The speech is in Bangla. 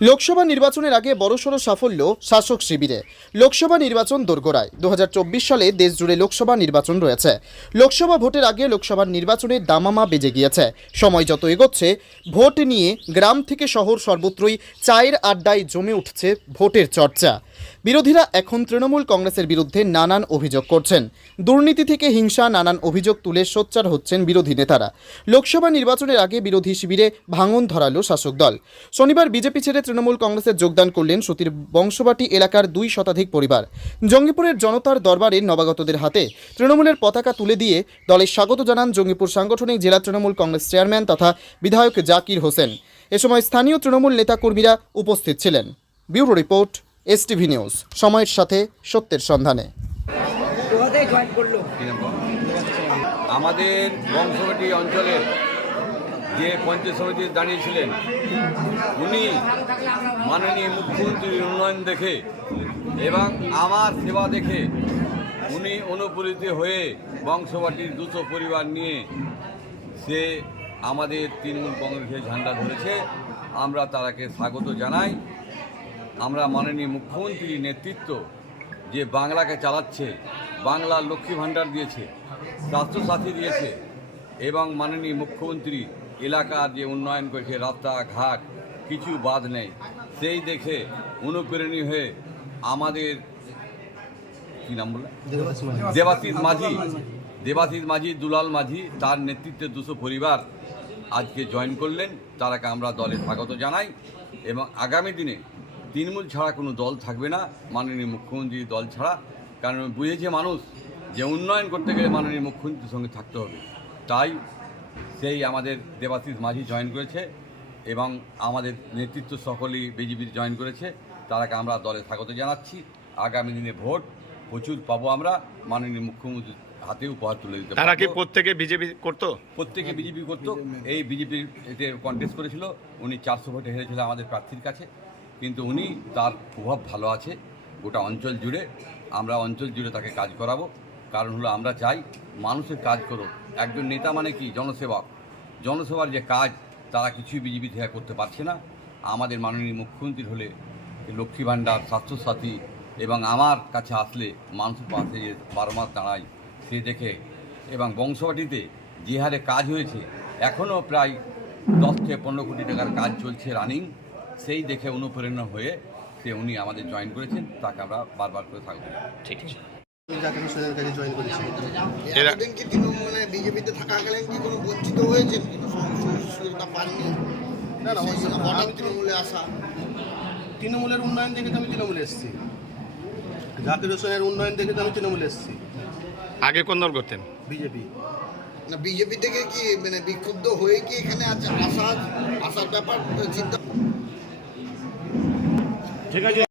লোকসভা নির্বাচনের আগে বড়সড় সাফল্য শাসক শিবিরে। লোকসভা নির্বাচন দোরগোড়ায়। দু হাজার চব্বিশ সালে দেশজুড়ে লোকসভা নির্বাচন রয়েছে। লোকসভা ভোটের আগে লোকসভার নির্বাচনে দামামা বেজে গিয়েছে। সময় যত এগোচ্ছে, ভোট নিয়ে গ্রাম থেকে শহর সর্বত্রই চায়ের আড্ডায় জমে উঠছে ভোটের চর্চা। বিরোধীরা এখন তৃণমূল কংগ্রেসের বিরুদ্ধে নানান অভিযোগ করছেন। দুর্নীতি থেকে হিংসা, নানান অভিযোগ তুলে সোচ্চার হচ্ছেন বিরোধী নেতারা। লোকসভা নির্বাচনের আগে বিরোধী শিবিরে ভাঙন ধরালো শাসক দল। শনিবার বিজেপি ছেড়ে তৃণমূল কংগ্রেসে যোগদান করলেন সুতির বংশবাটি এলাকার দুই শতাধিক পরিবার। জঙ্গিপুরের জনতার দরবারে নবাগতদের হাতে তৃণমূলের পতাকা তুলে দিয়ে দলের স্বাগত জানান জঙ্গিপুর সাংগঠনিক জেলা তৃণমূল কংগ্রেস চেয়ারম্যান তথা বিধায়ক জাকির হোসেন। এ সময় স্থানীয় তৃণমূল নেতাকর্মীরা উপস্থিত ছিলেন। ব্যুরো রিপোর্ট এসটিভি নিউজ সময়ের সাথে সত্যের সন্ধানে। আমাদের বংশগটি অঞ্চলে যে পঞ্চায়েত সমিতি দাঁড়িয়েছিলেন উনি মাননীয় মুখ্যমন্ত্রীর উন্নয়ন দেখে এবং আমার সেবা দেখে উনি অনুপ্রেরিত হয়ে বংশবাটির দুশো পরিবার নিয়ে সে আমাদের তৃণমূল কংগ্রেসের ঝান্ডা ধরেছে। আমরা তারাকে স্বাগত জানাই। আমরা মাননীয় মুখ্যমন্ত্রীর নেতৃত্ব যে বাংলাকে চালাচ্ছে বাংলা লক্ষ্মী ভাণ্ডার দিয়েছে স্বাস্থ্যসাথী দিয়েছে এবং মাননীয় মুখ্যমন্ত্রী এলাকার যে উন্নয়ন করেছে রাস্তাঘাট কিছু বাদ নেই সেই দেখে অনুপ্রেরণী হয়ে আমাদের কী নাম বললেন? দেবাশিস মাঝি। দেবাশিস মাঝি দুলাল মাঝি তার নেতৃত্বে দুশো পরিবার আজকে জয়েন করলেন। তারাকে আমরা দলে স্বাগত জানাই এবং আগামী দিনে তৃণমূল ছাড়া কোনো দল থাকবে না মাননীয় মুখ্যমন্ত্রীর দল ছাড়া। কারণ বুঝেছে মানুষ যে উন্নয়ন করতে গেলে মাননীয় মুখ্যমন্ত্রীর সঙ্গে থাকতে হবে। তাই সেই আমাদের দেবাশিস মাঝি জয়েন করেছে এবং আমাদের নেতৃত্ব সকলেই বিজেপির জয়েন করেছে। তারাকে আমরা দলে স্বাগত জানাচ্ছি। আগামী দিনে ভোট প্রচুর পাবো আমরা। মাননীয় মুখ্যমন্ত্রীর হাতে উপহার তুলে দিতে তারা কি প্রত্যেকে বিজেপি করতো? প্রত্যেকে বিজেপি করতো। এই বিজেপির এতে কন্টেস্ট করেছিল। উনি চারশো ভোটে হেরেছিল আমাদের প্রার্থীর কাছে। কিন্তু উনি তার প্রভাব ভালো আছে। গোটা অঞ্চল জুড়ে আমরা অঞ্চল জুড়ে তাকে কাজ করাবো। কারণ হলো আমরা চাই মানুষের কাজ করো একজন নেতা মানে কি? জনসেবক। জনসেবার যে কাজ, তারা কিছুই বিজেপি থেকে করতে পারছে না। আমাদের মাননীয় মুখ্যমন্ত্রী হলে লক্ষ্মী ভাণ্ডার, স্বাস্থ্যসাথী এবং আমার কাছে আসলে মানুষের পাশে যে বারো মাস দাঁড়ায়, সে দেখে এবং বংশবাটিতে যে হারে কাজ হয়েছে এখনও প্রায় দশ থেকে পনেরো কোটি টাকার কাজ চলছে রানিং। সেই দেখে অনুপ্রেরণা হয়ে সে উনি আমাদের জয়েন করেছেন তাকে আমরা বারবার করে থাকব ঠিক আছে। মানে বিজেপিতে থাকাকালীন কি কোনো বঞ্চিত হয়েছেন? কোনো সুযোগ পাননি? না না তৃণমূলে আসা। তৃণমূলের উন্নয়ন দেখে তো আমি তৃণমূলে এসেছি। জাকির হোসেনের উন্নয়ন দেখে তো আমি তৃণমূলে এসেছি। আগে কোন দল করতেন? বিজেপি। না বিজেপি থেকে কি মানে বিক্ষুব্ধ হয়ে কি এখানে আছে আসার আসার ব্যাপার চিন্তা 제가 이제